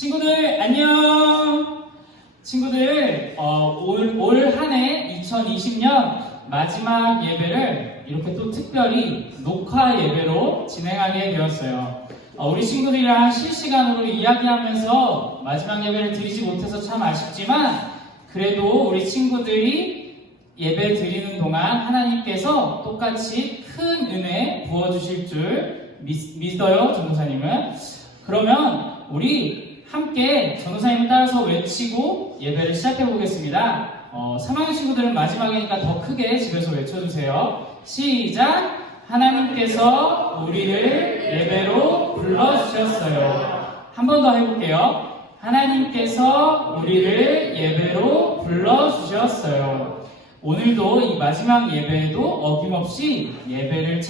친구들 안녕. 친구들 올 한 해 2020년 마지막 예배를 이렇게 또 특별히 녹화 예배로 진행하게 되었어요. 우리 친구들이랑 실시간으로 이야기하면서 마지막 예배를 드리지 못해서 참 아쉽지만 그래도 우리 친구들이 예배 드리는 동안 하나님께서 똑같이 큰 은혜 부어주실 줄 믿어요, 전도사님은. 그러면 우리 함께 전도사님을 따라서 외치고 예배를 시작해 보겠습니다. 3학년 친구들은 마지막이니까 더 크게 집에서 외쳐주세요. 시작! 하나님께서 우리를 예배로 불러주셨어요. 한 번 더 해볼게요. 하나님께서 우리를 예배로 불러주셨어요. 오늘도 이 마지막 예배에도 어김없이 예배를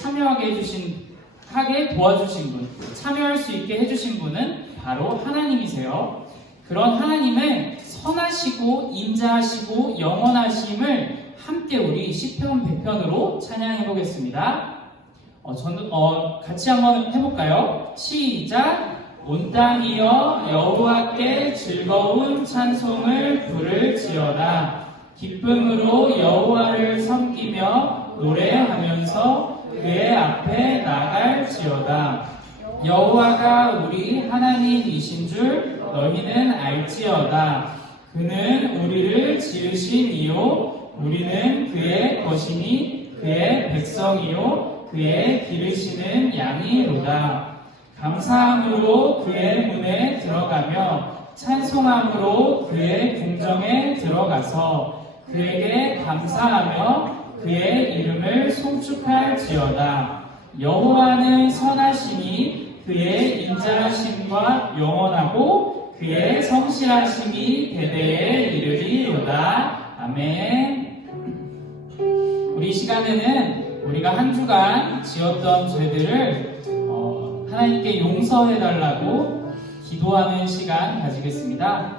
하게 도와주신 분, 참여할 수 있게 해주신 분은 바로 하나님이세요. 그런 하나님을 선하시고 인자하시고 영원하심을 함께 우리 시편 100편으로 찬양해 보겠습니다. 같이 한번 해볼까요? 시작! 온 땅이여 여호와께 즐거운 찬송을 부를지어다. 기쁨으로 여호와를 섬기며 노래하면서 그의 앞에 나갈지어다. 여호와가 우리 하나님이신 줄 너희는 알지어다. 그는 우리를 지으신 이요 우리는 그의 것이니 그의 백성이요 그의 기르시는 양이로다. 감사함으로 그의 문에 들어가며 찬송함으로 그의 궁정에 들어가서 그에게 감사하며 그의 이름을 송축할지어다. 여호와는 선하시니 그의 인자하심과 영원하고 그의 성실하심이 대대에 이르리로다. 아멘. 우리 시간에는 우리가 한 주간 지었던 죄들을 하나님께 용서해달라고 기도하는 시간 가지겠습니다.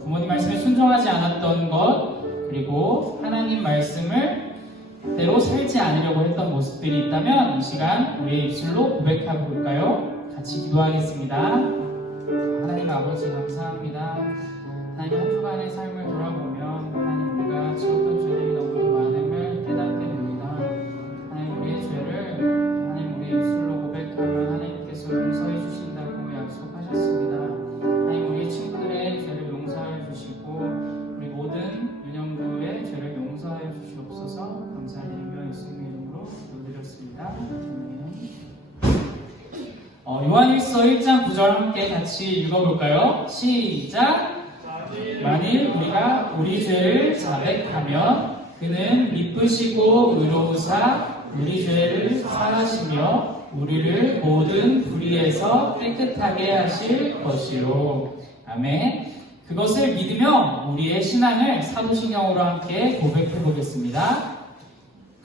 부모님 말씀에 순종하지 않았던 것, 그리고 하나님 말씀을 대로 살지 않으려고 했던 모습들이 있다면 이 시간 우리의 입술로 고백하고 볼까요? 같이 기도하겠습니다. 하나님 아버지 감사합니다. 하나님 한 주간의 삶을 돌아보면 하나님 우리가 지었던 죄들이 너무 많음을 깨닫게 됩니다. 하나님 우리의 죄를 하나님 우리의 입술로 고백하면 하나님께서 용서해 주신다고 약속하셨습니다. 하나님 우리 친구들의 죄를 용서해 주시고 우리 모든 유년부의 죄를 용서해 주시옵소서. 감사드리며 예수님의 이름으로 기도드렸습니다. 요한일서 1장 9절 함께 같이 읽어볼까요? 시작! 만일 우리가 우리 죄를 자백하면 그는 미쁘시고 의로우사 우리 죄를 사하시며 우리를 모든 불의에서 깨끗하게 하실 것이요. 아멘. 그것을 믿으며 우리의 신앙을 사도신경으로 함께 고백해 보겠습니다.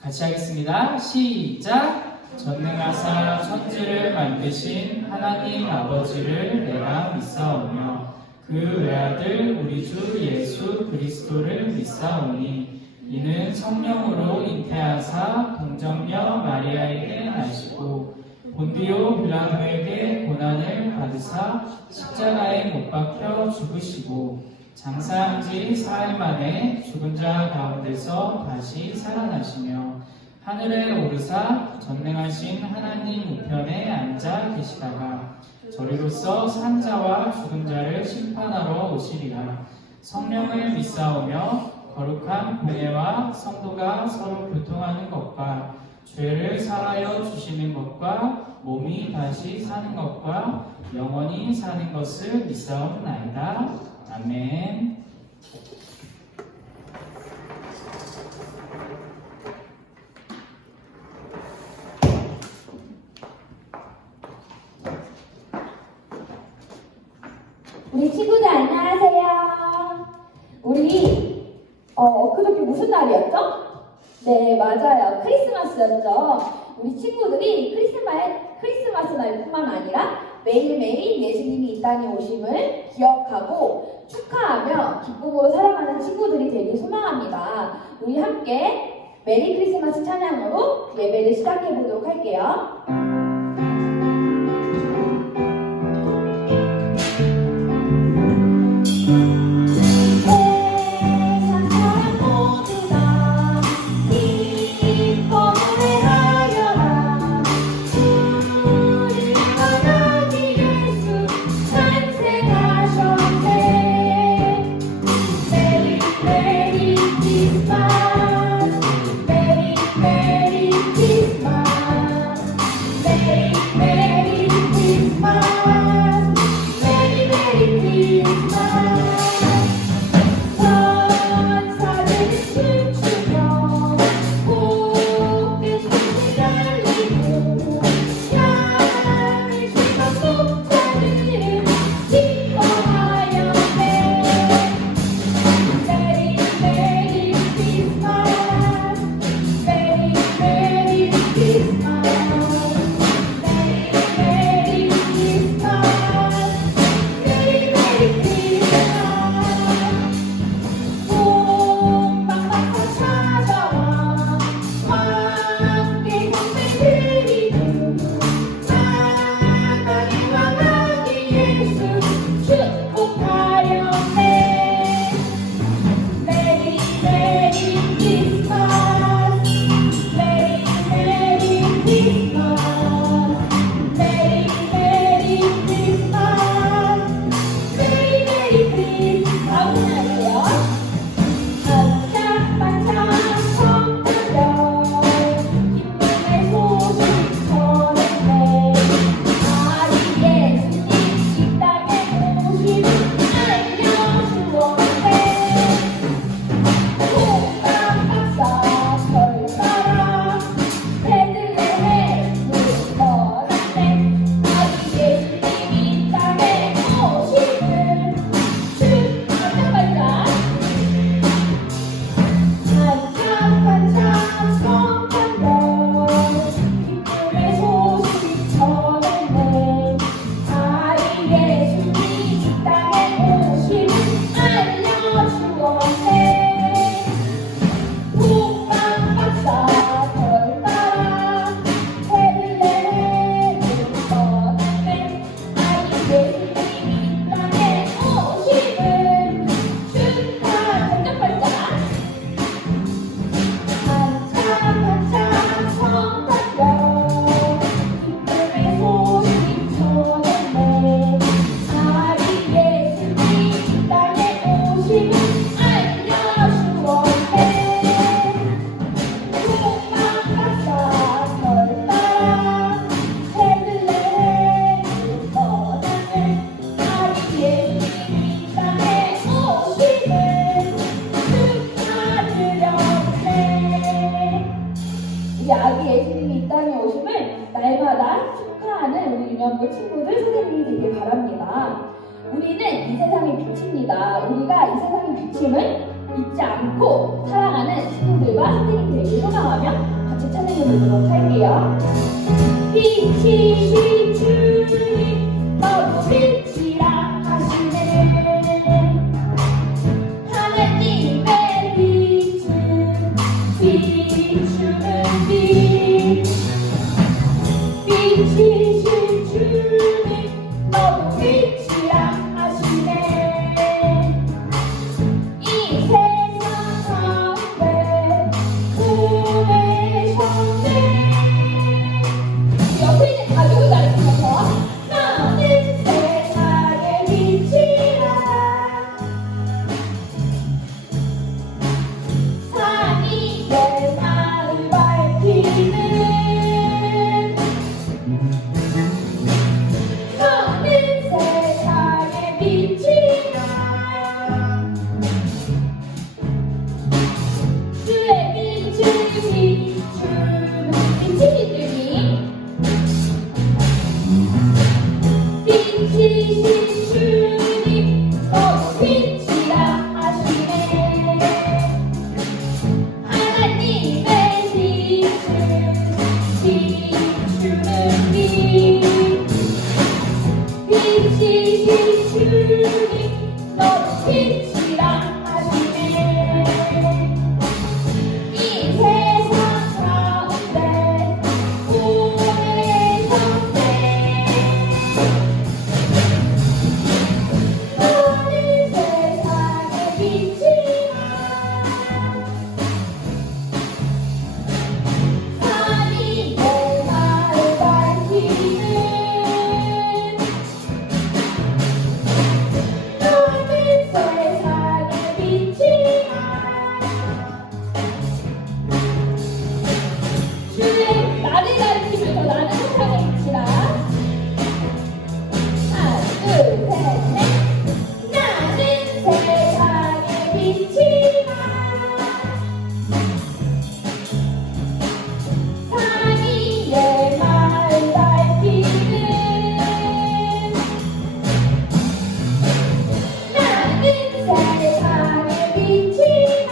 같이 하겠습니다. 시작! 전능하사 천지를 만드신 하나님 아버지를 내가 믿사오며 그 외아들 우리 주 예수 그리스도를 믿사오니 이는 성령으로 잉태하사 동정녀 마리아에게 나시고 본디오 빌라도에게 고난을 받으사 십자가에 못 박혀 죽으시고 장사한 지 사흘 만에 죽은 자 가운데서 다시 살아나시며 하늘에 오르사 전능하신 하나님 우편에 앉아 계시다가 저리로서 산자와 죽은 자를 심판하러 오시리라. 성령을 믿사오며 거룩한 공예와 성도가 서로 교통하는 것과 죄를 사하여 주시는 것과 몸이 다시 사는 것과 영원히 사는 것을 믿사옵나이다. 아멘. 우리 친구들 안녕하세요. 우리 엊그저께 무슨 날이었죠? 네, 맞아요. 크리스마스였죠. 우리 친구들이 크리스마스 날뿐만 아니라 매일매일 예수님이 이 땅에 오심을 기억하고 축하하며 기쁨으로 살아가는 친구들이 되길 소망합니다. 우리 함께 메리 크리스마스 찬양으로 예배를 시작해 보도록 할게요. 축복하렴네. 메리 메리 크리스마스 메리 메리 크리스마스 메리 메리 크리스마스 메리 메리 크리스마스. 다음 날이에요. 반짝반짝 성탄절 기쁨의 소식 전했네. 아리 예수님 이 땅에 오심을 알려주었네. 콩깍박사 별따라 베들레헴 불러놨네. 아리 예수님 이 땅에 오심을 반짝반짝 반짝반짝 성탄절 기쁨의 소식 전했네. 아리 예수님 이 땅에 오심을 알려주었네. 콩깍박사 별따라 베들레헴 불러놨네. 아리 예수님 이 땅에 오심을 반짝반짝 반짝반짝 성탄절 기쁨의 소식 전했네. 아리 예수님 이 땅에 오심을 알려주었네. 콩깍박사 별따라 베들레헴 불러놨네. 아리 예수님 이 땅에 오심을 축하드렸네. 우리 아기 예수님이 이 땅에 오심을 날마다 축하하는 우리 유년부 친구들 선생님이 되길 바랍니다. 우리는 이 세상의 빛입니다. 우리가 이 세상의 비침을 잊지 않고 사랑하는 친구들과 선생님 되길 소망하며 같이 찬양해 보도록 할게요. 빛이신 주님 너무 빛이라 하시네. 하나님의 빛은 비추는 빛. 빛이신 주님 너무 빛이라 하시네. 이 세상 가운데 보내셨네. 옆에 있는 가족을 가리키면서 나는 세상의 빛이라. 산이 내 마음을 밝히는 나는 세상의 빛이라. 주의 빛을 비추는 빛이시니 빛이신 주님 너무 빛이라 하시네. 하나님의 빛을 비추는 빛. 빛이신 주님 너무 빛이라 하시네. 이 세상 가운데 보내셨네. 나는 세상의 빛이라. 산이 내 마음을 밝히는 나는 세상의 빛이라. 주의 나를 가리키면서 나는 세상의 빛이라. 하나 둘 셋 넷. 나는 세상의 빛이라. 산이 내 마음을 밝히는 나는 세상의 빛이라.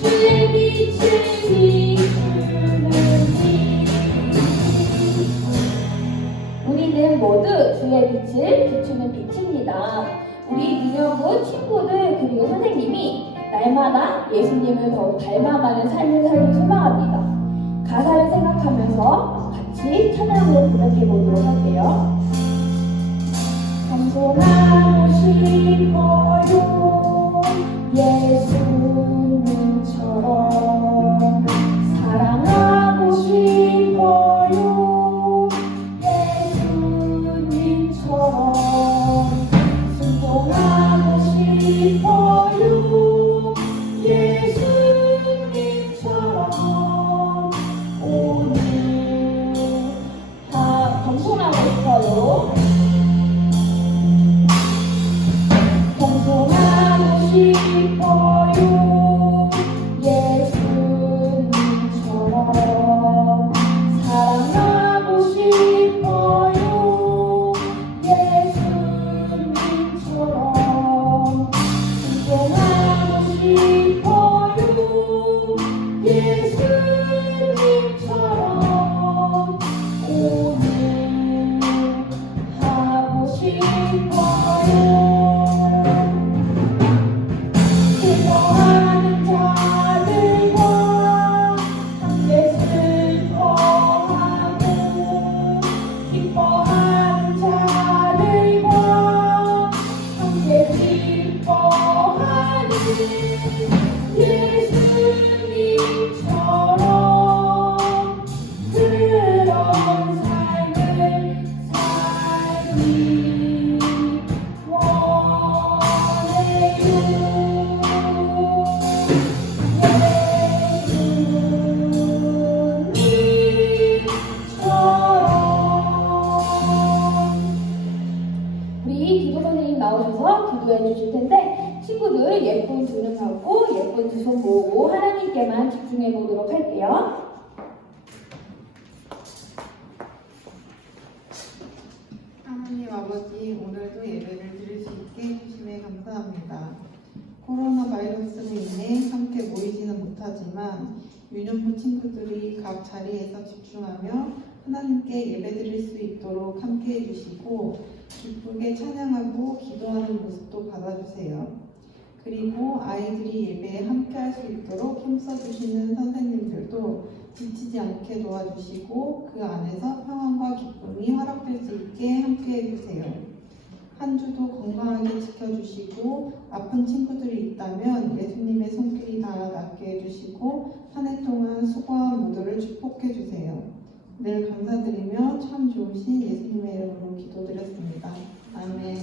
주의 빛을 비추는 빛. 우리는 모두 주의 빛을 비추는 빛입니다. 우리 유년부 친구들 그리고 선생님이 날마다 예수님을 더욱 닮아가는 삶을 살길 소망합니다. 가사를 생각하면서 같이 찬양으로 고백해 보도록 할게요. 겸손하고 싶어요. 예수님처럼 사랑하고 싶어요. 예수님처럼 순종하고 싶어요. 예수님처럼 오늘 다 겸손하고 싶어요. 겸손하고 싶어요. 예수님처럼 사랑하고 싶어요. 예수님처럼 순종하고 싶어요. 예수님처럼 오늘 하고 싶어요. 슬퍼하는 자들과 함께 슬퍼하고 기뻐하는 자들과 함께 기뻐하는 예수님처럼 그런 삶을 살기 우리 기도 선생님 나오셔서 기도해 주실 텐데 친구들 예쁜 두 눈 감고 예쁜 두 손 모으고 하나님께만 집중해 보도록 할게요. 하나님 아버지, 오늘도 예배를 드릴 수 있게 해주심에 감사합니다. 코로나 바이러스로 인해 함께 모이지는 못하지만 유년부 친구들이 각 자리에서 집중하며 하나님께 예배 드릴 수 있도록 함께 해주시고 기쁘게 찬양하고 기도하는 모습도 받아주세요. 그리고 아이들이 예배에 함께 할 수 있도록 힘써주시는 선생님들도 지치지 않게 도와주시고 그 안에서 평안과 기쁨이 허락될 수 있게 함께 해주세요. 한 주도 건강하게 지켜주시고 아픈 친구들이 있다면 예수님의 손길이 닿아 낫게 해주시고 한 해 동안 수고한 모두를 축복해주세요. 늘 감사드리며 참 좋으신 예수님의 이름으로 기도드렸습니다. 아멘.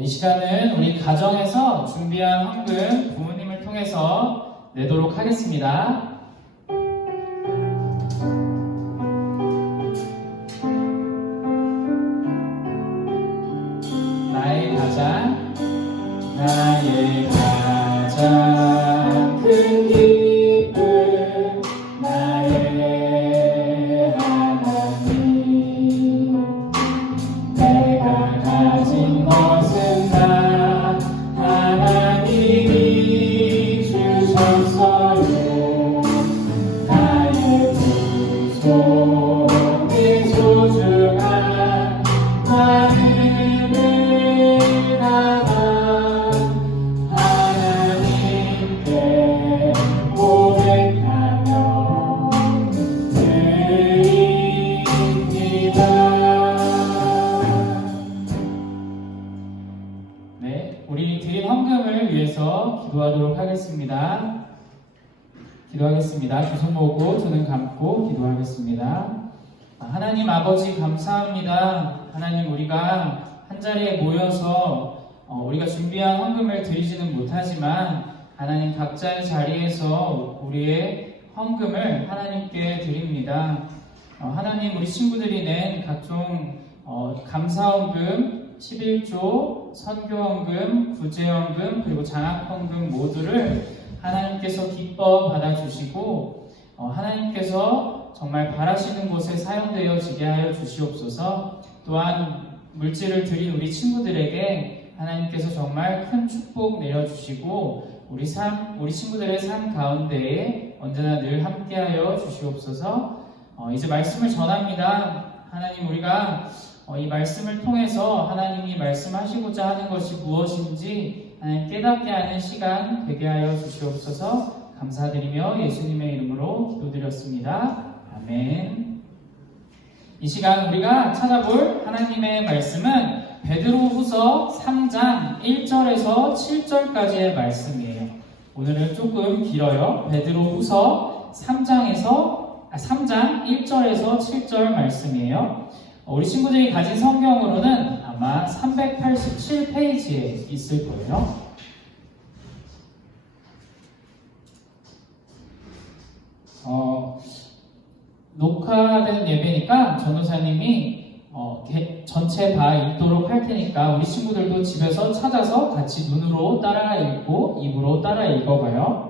이 시간은 우리 가정에서 준비한 헌금 부모님을 통해서 내도록 하겠습니다. 나의 가장 큰 기쁨 나의 하나님 내가 가진 것은 다 하나님이 주셨어요. 나의 두 손에 소중한 마음을 담아 하나님께 고백하며 드립니다. 네, 우리 드린 헌금을 위해서 기도하도록 하겠습니다. 기도하겠습니다. 두 손 모으고 두 눈 감고 기도하겠습니다. 하나님 아버지 감사합니다. 하나님 우리가 한자리에 모여서 우리가 준비한 헌금을 드리지는 못하지만 하나님 각자의 자리에서 우리의 헌금을 하나님께 드립니다. 하나님 우리 친구들이 낸 각종 감사헌금, 11조, 선교헌금, 구제헌금 그리고 장학헌금 모두를 하나님께서 기뻐 받아주시고 하나님께서 정말 바라시는 곳에 사용되어지게 하여 주시옵소서. 또한 물질을 드린 우리 친구들에게 하나님께서 정말 큰 축복 내려주시고 우리 친구들의 삶 가운데에 언제나 늘 함께하여 주시옵소서. 이제 말씀을 전합니다. 하나님, 우리가 이 말씀을 통해서 하나님이 말씀하시고자 하는 것이 무엇인지 하나님 깨닫게 하는 시간 되게 하여 주시옵소서. 감사드리며 예수님의 이름으로 기도드렸습니다. 아멘. 이 시간 우리가 찾아볼 하나님의 말씀은 베드로후서 3장 1절에서 7절까지의 말씀이에요. 오늘은 조금 길어요. 베드로후서 3장 1절에서 7절 말씀이에요. 우리 친구들이 가진 성경으로는 아마 387페이지에 있을 거예요. 녹화된 예배니까 전도사님이 전체 다 읽도록 할 테니까 우리 친구들도 집에서 찾아서 같이 눈으로 따라 읽고 입으로 따라 읽어봐요.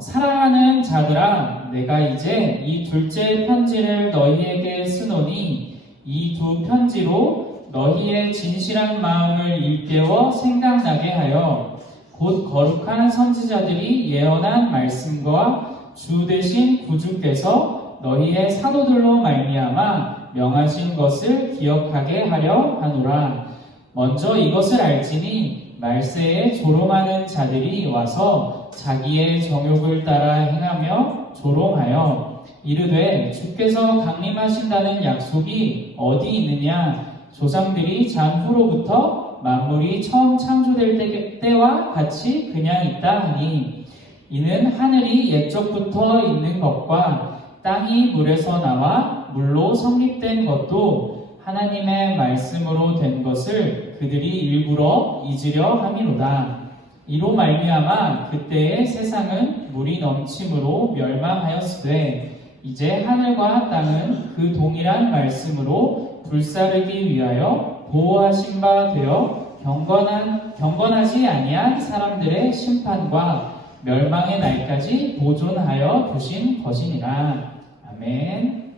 사랑하는 자들아, 내가 이제 이 둘째 편지를 너희에게 쓰노니 이 두 편지로 너희의 진실한 마음을 일깨워 생각나게 하여 곧 거룩한 선지자들이 예언한 말씀과 주 되신 구주께서 너희의 사도들로 말미암아 명하신 것을 기억하게 하려 하노라. 먼저 이것을 알지니 말세에 조롱하는 자들이 와서 자기의 정욕을 따라 행하며 조롱하여 이르되 주께서 강림하신다는 약속이 어디 있느냐? 조상들이 잔후로부터 만물이 처음 창조될 때와 같이 그냥 있다 하니 이는 하늘이 옛적부터 있는 것과 땅이 물에서 나와 물로 성립된 것도 하나님의 말씀으로 된 것을 그들이 일부러 잊으려 함이로다. 이로 말미암아 그때의 세상은 물이 넘침으로 멸망하였으되 이제 하늘과 땅은 그 동일한 말씀으로 불사르기 위하여 보호하신 바 되어 경건하지 아니한 사람들의 심판과 멸망의 날까지 보존하여 두신 것이니라. 아멘.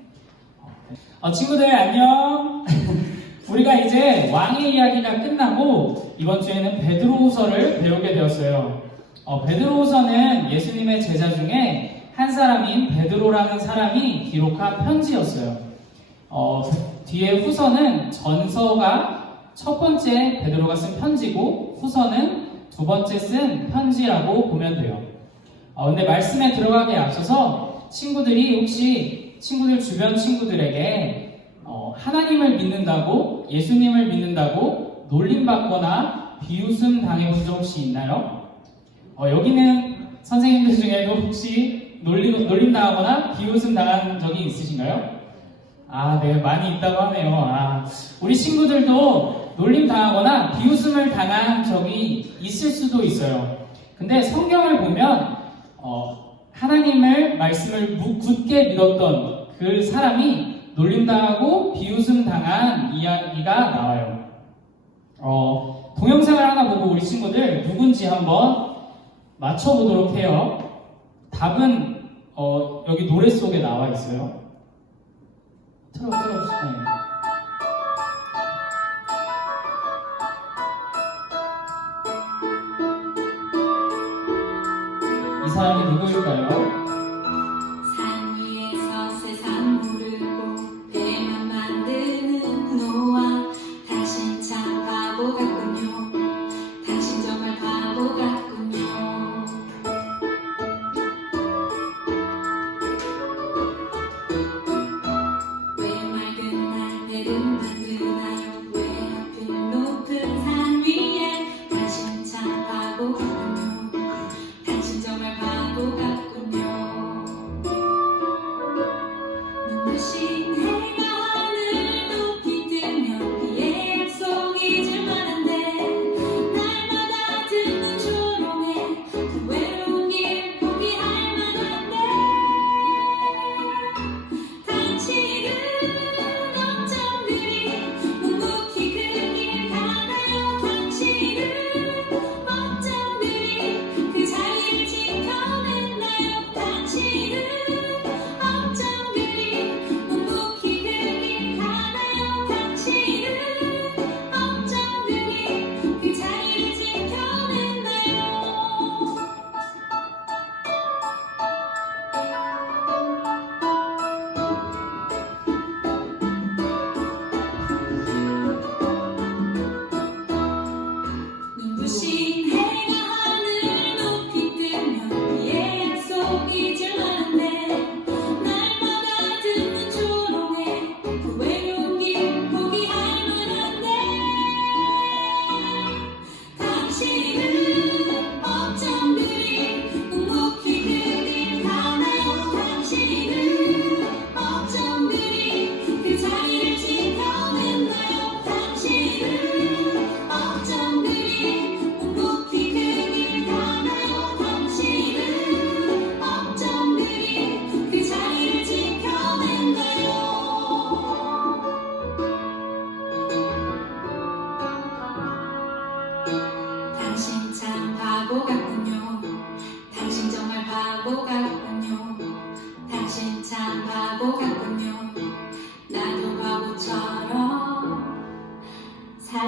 친구들 안녕. 우리가 이제 왕의 이야기가 끝나고 이번 주에는 베드로후서를 배우게 되었어요. 베드로후서는 예수님의 제자 중에 한 사람인 베드로라는 사람이 기록한 편지였어요. 뒤에 후서는 전서가 첫 번째 베드로가 쓴 편지고 후서는 두 번째 쓴 편지라고 보면 돼요. 근데 말씀에 들어가기에 앞서서 친구들이 혹시 친구들 주변 친구들에게 하나님을 믿는다고 예수님을 믿는다고 놀림받거나 비웃음 당해본 적 혹시 있나요? 여기는 선생님들 중에도 혹시 놀림 당하거나 비웃음 당한 적이 있으신가요? 네, 많이 있다고 하네요. 우리 친구들도 놀림 당하거나 비웃음을 당한 적이 있을 수도 있어요. 근데 성경을 보면 하나님의 말씀을 굳게 믿었던 그 사람이 놀림 당하고 비웃음 당한 이야기가 나와요. 동영상을 하나 보고 우리 친구들 누군지 한번 맞춰보도록 해요. 답은 여기 노래 속에 나와 있어요. 틀어주세요. 이 사람이 누구일까요? 산 위에서 세상 모르고 배만 만드는 노아. 당신 참 바보 같군요. 당신 정말 바보 같군요. 왜 말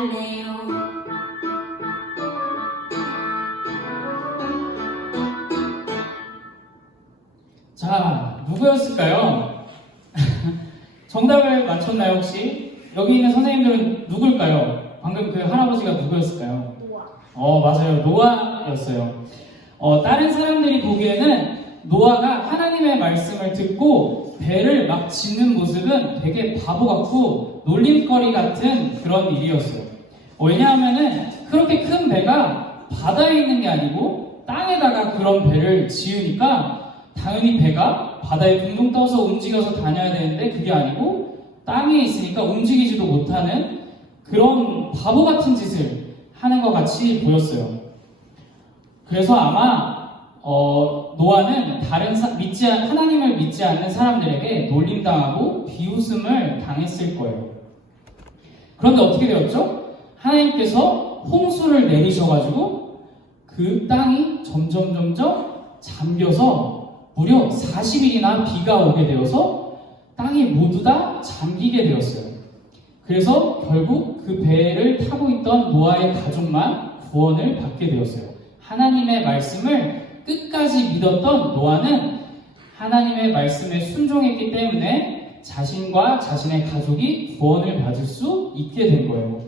할래요. 자, 누구였을까요? 정답을 맞췄나요, 혹시? 여기 있는 선생님들은 누굴까요? 방금 그 할아버지가 누구였을까요? 맞아요. 노아였어요. 다른 사람들이 보기에는 노아가 하나님의 말씀을 듣고 배를 막 짓는 모습은 되게 바보 같고 놀림거리 같은 그런 일이었어요. 왜냐하면은 그렇게 큰 배가 바다에 있는 게 아니고 땅에다가 그런 배를 지으니까 당연히 배가 바다에 둥둥 떠서 움직여서 다녀야 되는데 그게 아니고 땅에 있으니까 움직이지도 못하는 그런 바보 같은 짓을 하는 것 같이 보였어요. 그래서 아마 노아는 하나님을 믿지 않는 사람들에게 놀림당하고 비웃음을 당했을 거예요. 그런데 어떻게 되었죠? 하나님께서 홍수를 내리셔가지고 그 땅이 점점 잠겨서 무려 40일이나 비가 오게 되어서 땅이 모두 다 잠기게 되었어요. 그래서 결국 그 배를 타고 있던 노아의 가족만 구원을 받게 되었어요. 하나님의 말씀을 끝까지 믿었던 노아는 하나님의 말씀에 순종했기 때문에 자신과 자신의 가족이 구원을 받을 수 있게 된 거예요.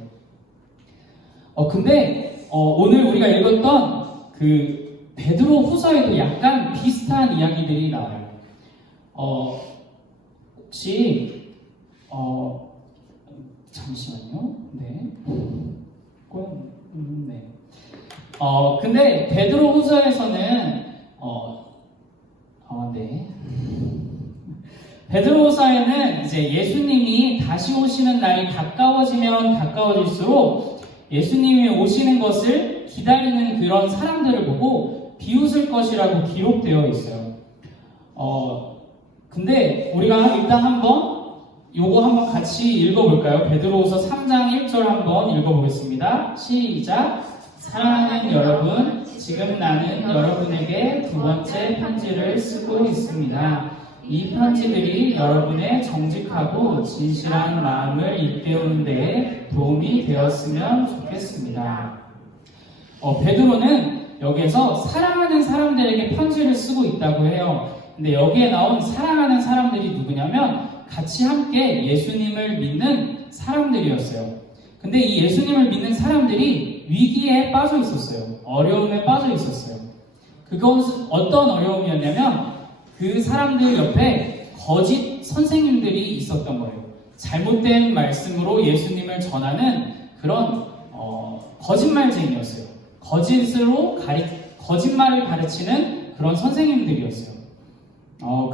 근데 오늘 우리가 읽었던 그 베드로 후서에도 약간 비슷한 이야기들이 나와요. 혹시 잠시만요. 네. 네. 근데 베드로 후서에서는 네. 베드로 후서에는 이제 예수님이 다시 오시는 날이 가까워지면 가까워질수록 예수님이 오시는 것을 기다리는 그런 사람들을 보고 비웃을 것이라고 기록되어 있어요. 근데 우리가 일단 요거 한번 같이 읽어볼까요? 베드로후서 3장 1절 한번 읽어보겠습니다. 시작! 사랑하는 여러분, 지금 나는 여러분에게 두 번째 편지를 쓰고 있습니다. 이 편지들이 여러분의 정직하고 진실한 마음을 일깨우는 데 도움이 되었으면 좋겠습니다. 베드로는 여기에서 사랑하는 사람들에게 편지를 쓰고 있다고 해요. 근데 여기에 나온 사랑하는 사람들이 누구냐면 같이 함께 예수님을 믿는 사람들이었어요. 근데 이 예수님을 믿는 사람들이 위기에 빠져 있었어요. 어려움에 빠져 있었어요. 그것은 어떤 어려움이었냐면 그 사람들 옆에 거짓 선생님들이 있었던 거예요. 잘못된 말씀으로 예수님을 전하는 그런 거짓말쟁이였어요. 거짓말을 가르치는 그런 선생님들이었어요.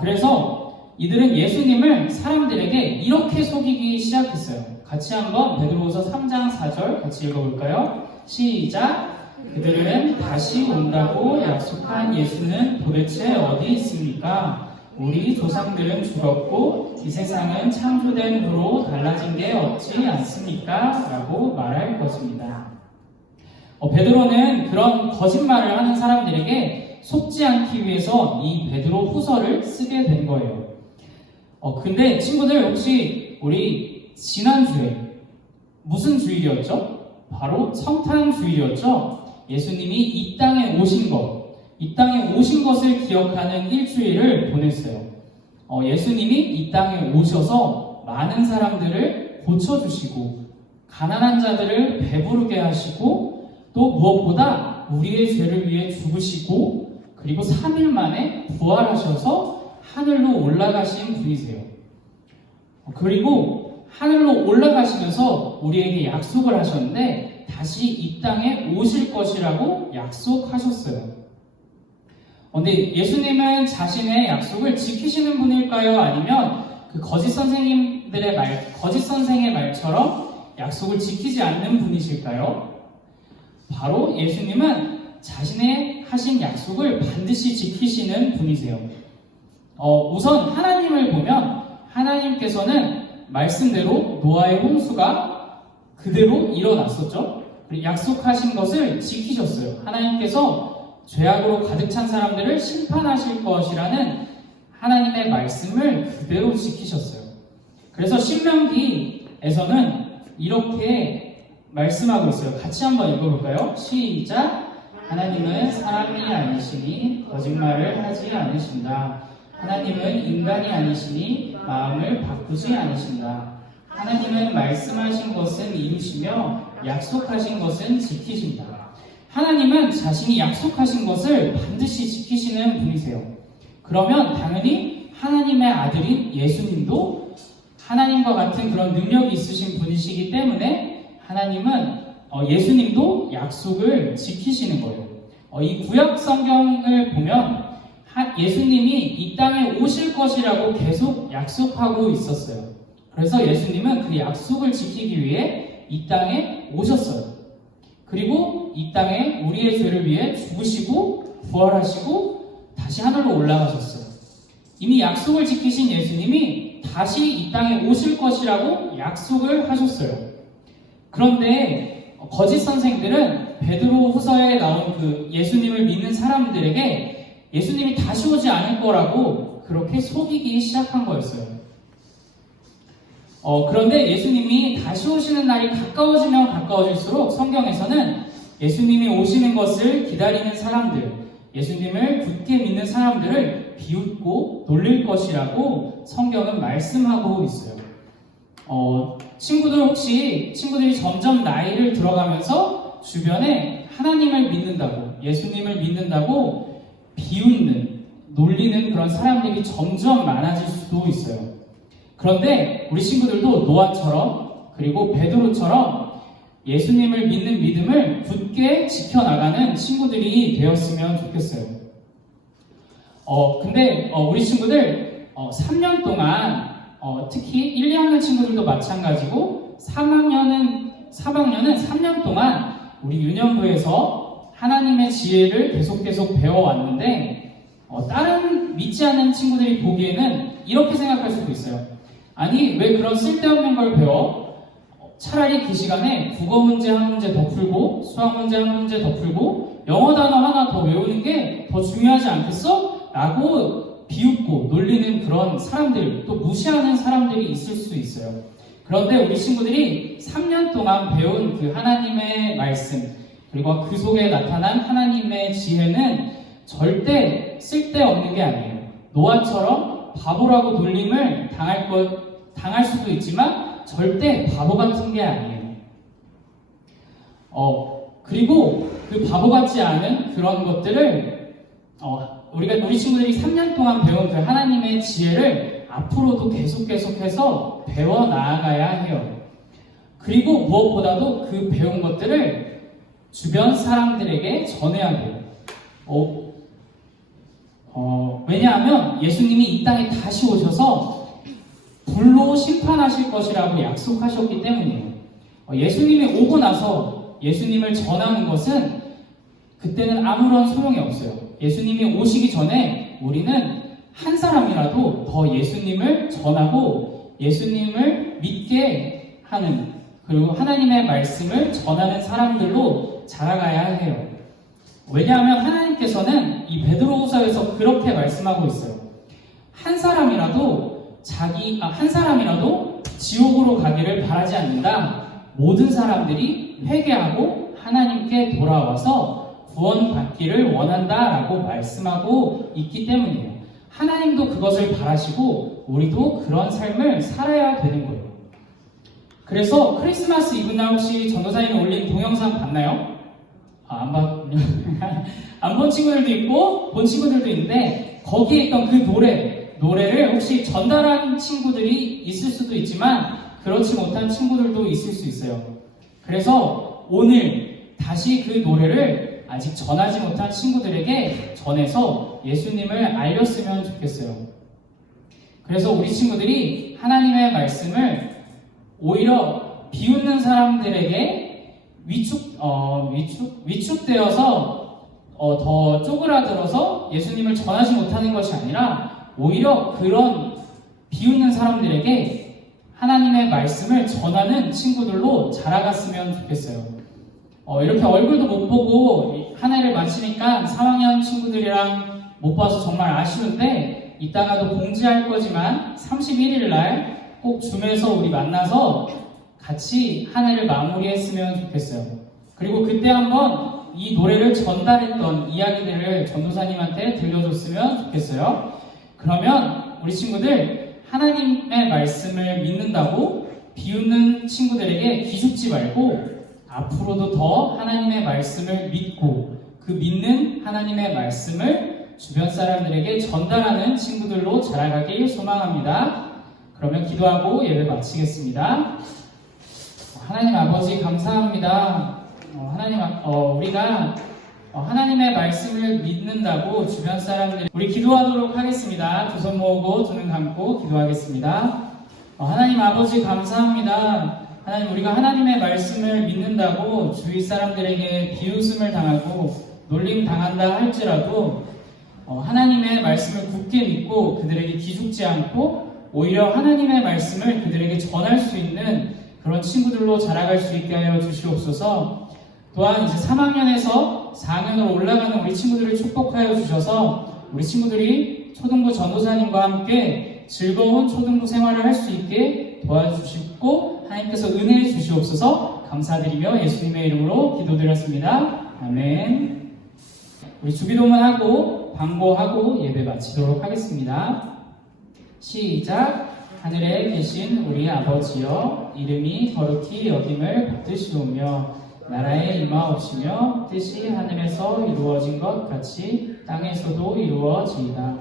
그래서 이들은 예수님을 사람들에게 이렇게 속이기 시작했어요. 같이 한번 베드로후서 3장 4절 같이 읽어볼까요? 시작! 그들은 다시 온다고 약속한 예수는 도대체 어디 있습니까? 우리 조상들은 죽었고 이 세상은 창조된 후로 달라진 게 없지 않습니까? 라고 말할 것입니다. 베드로는 그런 거짓말을 하는 사람들에게 속지 않기 위해서 이 베드로 후서를 쓰게 된 거예요. 근데 친구들 혹시 우리 지난주에 무슨 주일이었죠? 바로 성탄 주일이었죠? 예수님이 이 땅에 오신 것을 기억하는 일주일을 보냈어요. 예수님이 이 땅에 오셔서 많은 사람들을 고쳐주시고 가난한 자들을 배부르게 하시고 또 무엇보다 우리의 죄를 위해 죽으시고 그리고 3일 만에 부활하셔서 하늘로 올라가신 분이세요. 그리고 하늘로 올라가시면서 우리에게 약속을 하셨는데 다시 이 땅에 오실 것이라고 약속하셨어요. 근데 예수님은 자신의 약속을 지키시는 분일까요? 아니면 그 거짓 선생의 말처럼 약속을 지키지 않는 분이실까요? 바로 예수님은 자신의 하신 약속을 반드시 지키시는 분이세요. 우선 하나님을 보면 하나님께서는 말씀대로 노아의 홍수가 그대로 일어났었죠. 그리고 약속하신 것을 지키셨어요. 하나님께서 죄악으로 가득 찬 사람들을 심판하실 것이라는 하나님의 말씀을 그대로 지키셨어요. 그래서 신명기에서는 이렇게 말씀하고 있어요. 같이 한번 읽어볼까요? 시작! 하나님은 사람이 아니시니 거짓말을 하지 않으신다. 하나님은 인간이 아니시니 마음을 바꾸지 않으신다. 하나님은 말씀하신 것은 이루시며 약속하신 것은 지키신다. 하나님은 자신이 약속하신 것을 반드시 지키시는 분이세요. 그러면 당연히 하나님의 아들인 예수님도 하나님과 같은 그런 능력이 있으신 분이시기 때문에 하나님은 예수님도 약속을 지키시는 거예요. 이 구약 성경을 보면 예수님이 이 땅에 오실 것이라고 계속 약속하고 있었어요. 그래서 예수님은 그 약속을 지키기 위해 이 땅에 오셨어요. 그리고 이 땅에 우리의 죄를 위해 죽으시고 부활하시고 다시 하늘로 올라가셨어요. 이미 약속을 지키신 예수님이 다시 이 땅에 오실 것이라고 약속을 하셨어요. 그런데 거짓 선생들은 베드로 후서에 나온 그 예수님을 믿는 사람들에게 예수님이 다시 오지 않을 거라고 그렇게 속이기 시작한 거였어요. 그런데 예수님이 다시 오시는 날이 가까워지면 가까워질수록 성경에서는 예수님이 오시는 것을 기다리는 사람들, 예수님을 굳게 믿는 사람들을 비웃고 놀릴 것이라고 성경은 말씀하고 있어요. 친구들이 점점 나이를 들어가면서 주변에 하나님을 믿는다고, 예수님을 믿는다고 비웃는, 놀리는 그런 사람들이 점점 많아질 수도 있어요. 그런데 우리 친구들도 노아처럼 그리고 베드로처럼 예수님을 믿는 믿음을 굳게 지켜나가는 친구들이 되었으면 좋겠어요. 근데 우리 친구들 3년 동안 특히 1, 2학년 친구들도 마찬가지고 3학년은 3년 동안 우리 유년부에서 하나님의 지혜를 계속 배워왔는데 다른 믿지 않는 친구들이 보기에는 이렇게 생각할 수도 있어요. 아니, 왜 그런 쓸데없는 걸 배워? 차라리 그 시간에 국어 문제 한 문제 더 풀고 수학 문제 한 문제 더 풀고 영어 단어 하나 더 외우는 게 더 중요하지 않겠어? 라고 비웃고 놀리는 그런 사람들, 또 무시하는 사람들이 있을 수 있어요. 그런데 우리 친구들이 3년 동안 배운 그 하나님의 말씀, 그리고 그 속에 나타난 하나님의 지혜는 절대 쓸데없는 게 아니에요. 노아처럼 바보라고 놀림을 당할 수도 있지만 절대 바보 같은 게 아니에요. 그리고 그 바보 같지 않은 그런 것들을 우리 친구들이 3년 동안 배운 그 하나님의 지혜를 앞으로도 계속해서 배워 나아가야 해요. 그리고 무엇보다도 그 배운 것들을 주변 사람들에게 전해야 돼요. 왜냐하면 예수님이 이 땅에 다시 오셔서 불로 심판하실 것이라고 약속하셨기 때문이에요. 예수님이 오고 나서 예수님을 전하는 것은 그때는 아무런 소용이 없어요. 예수님이 오시기 전에 우리는 한 사람이라도 더 예수님을 전하고 예수님을 믿게 하는, 그리고 하나님의 말씀을 전하는 사람들로 자라가야 해요. 왜냐하면 하나님께서는 이 베드로후서에서 그렇게 말씀하고 있어요. 한 사람이라도 지옥으로 가기를 바라지 않는다. 모든 사람들이 회개하고 하나님께 돌아와서 구원받기를 원한다라고 말씀하고 있기 때문이에요. 하나님도 그것을 바라시고 우리도 그런 삶을 살아야 되는 거예요. 그래서 크리스마스 이브날 혹시 전도사님이 올린 동영상 봤나요? 안 본 친구들도 있고 본 친구들도 있는데 거기에 있던 그 노래를 혹시 전달한 친구들이 있을 수도 있지만 그렇지 못한 친구들도 있을 수 있어요. 그래서 오늘 다시 그 노래를 아직 전하지 못한 친구들에게 전해서 예수님을 알렸으면 좋겠어요. 그래서 우리 친구들이 하나님의 말씀을 오히려 비웃는 사람들에게 위축되어서 더 쪼그라들어서 예수님을 전하지 못하는 것이 아니라 오히려 그런 비웃는 사람들에게 하나님의 말씀을 전하는 친구들로 자라갔으면 좋겠어요. 이렇게 얼굴도 못 보고 한 해를 마치니까 3학년 친구들이랑 못 봐서 정말 아쉬운데 이따가도 공지할 거지만 31일 날 꼭 줌에서 우리 만나서 같이 한 해를 마무리했으면 좋겠어요. 그리고 그때 한번 이 노래를 전달했던 이야기들을 전도사님한테 들려줬으면 좋겠어요. 그러면 우리 친구들 하나님의 말씀을 믿는다고 비웃는 친구들에게 기죽지 말고 앞으로도 더 하나님의 말씀을 믿고 그 믿는 하나님의 말씀을 주변 사람들에게 전달하는 친구들로 자라가길 소망합니다. 그러면 기도하고 예배 마치겠습니다. 하나님 아버지 감사합니다. 우리가 하나님의 말씀을 믿는다고 주변 사람들이 우리 기도하도록 하겠습니다. 두 손 모으고 두 눈 감고 기도하겠습니다. 하나님 아버지 감사합니다. 하나님 우리가 하나님의 말씀을 믿는다고 주위 사람들에게 비웃음을 당하고 놀림 당한다 할지라도 하나님의 말씀을 굳게 믿고 그들에게 기죽지 않고 오히려 하나님의 말씀을 그들에게 전할 수 있는 그런 친구들로 자라갈 수 있게 하여 주시옵소서. 또한 이제 3학년에서 4학년으로 올라가는 우리 친구들을 축복하여 주셔서 우리 친구들이 초등부 전도사님과 함께 즐거운 초등부 생활을 할 수 있게 도와주시고 하나님께서 은혜해 주시옵소서. 감사드리며 예수님의 이름으로 기도드렸습니다. 아멘. 우리 주기도문 하고 방보하고 예배 마치도록 하겠습니다. 시작. 하늘에 계신 우리 아버지여, 이름이 거룩히 여김을 받으시오며 나라에 임하옵시며 뜻이 하늘에서 이루어진 것 같이 땅에서도 이루어지이다.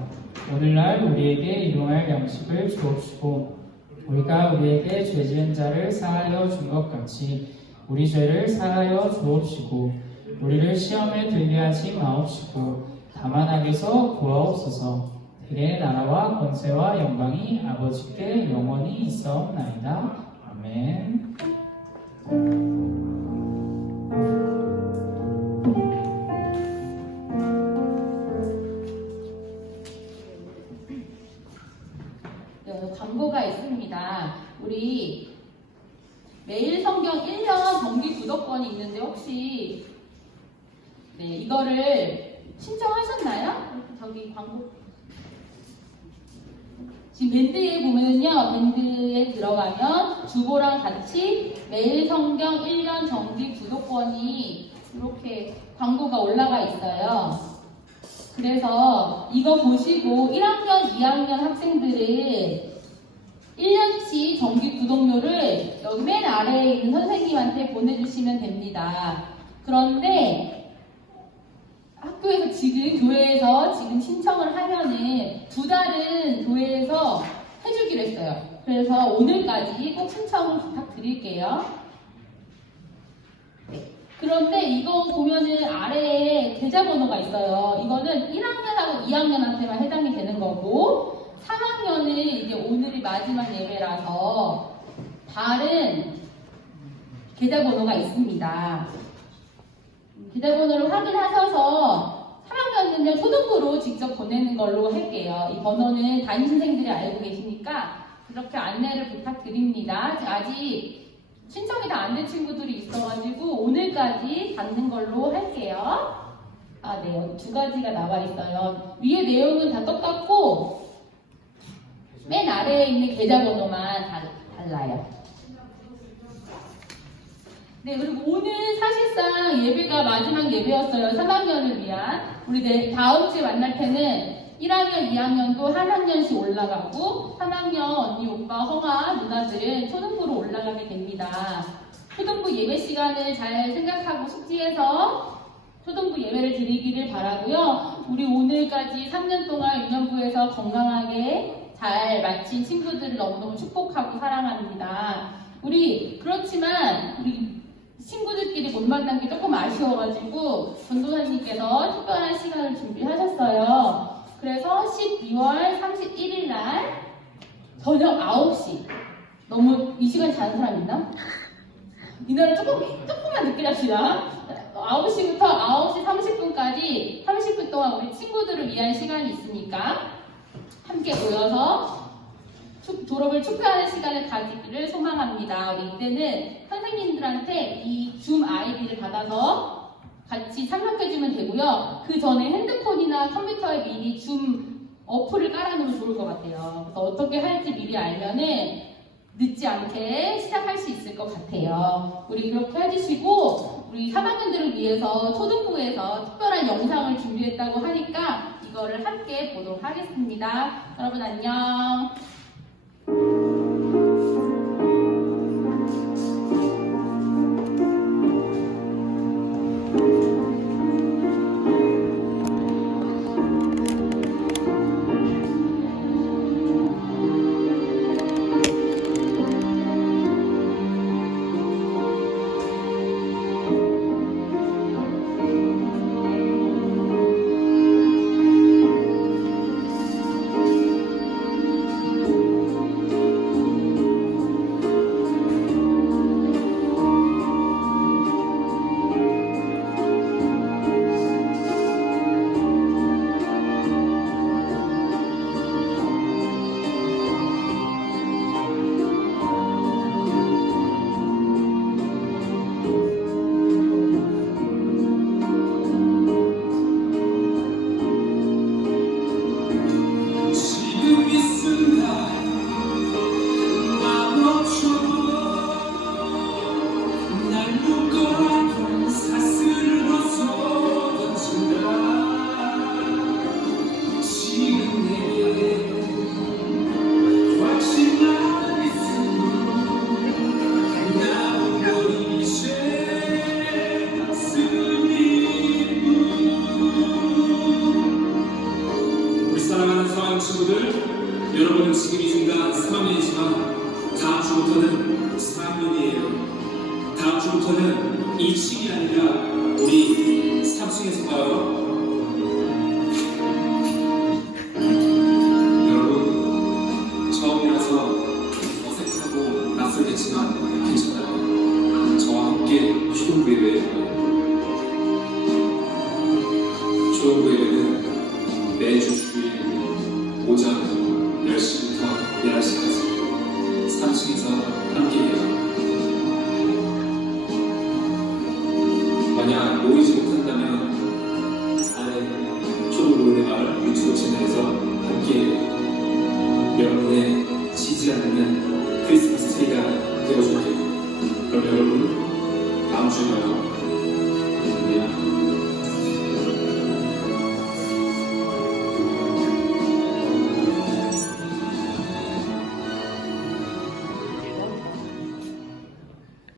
오늘날 우리에게 일용할 양식을 주옵시고 우리가 우리에게 죄 지은 자를 사하여 준 것 같이 우리 죄를 사하여 주옵시고 우리를 시험에 들게 하지 마옵시고 다만 악에서 구하옵소서. 그의 나라와 권세와 영광이 아버지께 영원히 있사옵나이다. 아멘. 네, 오늘 광고가 있습니다. 우리 매일 성경 1년 정기 구독권이 있는데 혹시 이거를 신청하셨나요? 저기 광고 지금 밴드에 보면은요, 밴드에 들어가면 주보랑 같이 매일 성경 1년 정기 구독권이 이렇게 광고가 올라가 있어요. 그래서 이거 보시고 1학년, 2학년 학생들은 1년치 정기 구독료를 여기 맨 아래에 있는 선생님한테 보내주시면 됩니다. 그런데 학교에서 지금 교회에서 지금 신청을 하면은 2달은 교회에서 해주기로 했어요. 그래서 오늘까지 꼭 신청을 부탁드릴게요. 그런데 이거 보면은 아래에 계좌번호가 있어요. 이거는 1학년하고 2학년한테만 해당이 되는 거고 3학년은 이제 오늘이 마지막 예배라서 다른 계좌번호가 있습니다. 계좌번호를 확인하셔서 3학년은요 초등부로 직접 보내는 걸로 할게요. 이 번호는 담임선생님들이 알고 계시니까 그렇게 안내를 부탁드립니다. 아직 신청이 다 안 된 친구들이 있어가지고 오늘까지 받는 걸로 할게요. 네, 여기 2가지가 나와 있어요. 위에 내용은 다 똑같고 맨 아래에 있는 계좌번호만 달라요. 네, 그리고 오늘 사실상 예배가 마지막 예배였어요. 3학년을 위한. 우리 다음 주에 만날 때는 1학년, 2학년도 한 학년씩 올라가고 3학년 언니, 오빠, 형아, 누나들은 초등부로 올라가게 됩니다. 초등부 예배 시간을 잘 생각하고 숙지해서 초등부 예배를 드리기를 바라고요. 우리 오늘까지 3년 동안 유년부에서 건강하게 잘 마친 친구들을 너무너무 축복하고 사랑합니다. 그렇지만 우리 친구들끼리 못 만난 게 조금 아쉬워가지고 전도사님께서 특별한 시간을 준비하셨어요. 그래서 12월 31일 날 저녁 9시. 너무 이 시간 자는 사람 있나? 이날은 조금만 늦게 잡시다. 9시부터 9시 30분까지 30분 동안 우리 친구들을 위한 시간이 있으니까 함께 모여서 졸업을 축하하는 시간을 가지기를 소망합니다. 우리 이때는 선생님들한테 이 줌 아이디를 받아서 같이 참석해주면 되고요. 그 전에 핸드폰이나 컴퓨터에 미리 줌 어플을 깔아놓으면 좋을 것 같아요. 그래서 어떻게 할지 미리 알면은 늦지 않게 시작할 수 있을 것 같아요. 우리 그렇게 해주시고 우리 3학년들을 위해서 초등부에서 특별한 영상을 준비했다고 하니까 이거를 함께 보도록 하겠습니다. 여러분 안녕. 지금 이 순간 마법처럼 날 묶어놨던 사슬을 벗어 던진다. 지금 내게 확신한 이 순간 나오고 이제 가슴이 우리 사랑하는 4학년 친구들, 여러분은 지금 이 순간 3학년이지만 다음 주부터는 4학년이에요. 다음 주부터는 2층이 아니라 우리 3층에서 봐요. 여러분, 처음이라서 어색하고 낯설겠지만 괜찮아요. 저와 함께 초등부예배예요. 초등부예배는 매주 주일 오전 10시부터 11시까지 3층에서 함께해요. 만약 모이지 못한다면 아래 초등부의 마을 유튜브 채널에서 함께해요. 여러분의 지지 않는 크리스마스 트리가 되어줄게요. 그럼 여러분 다음 주에 봐요.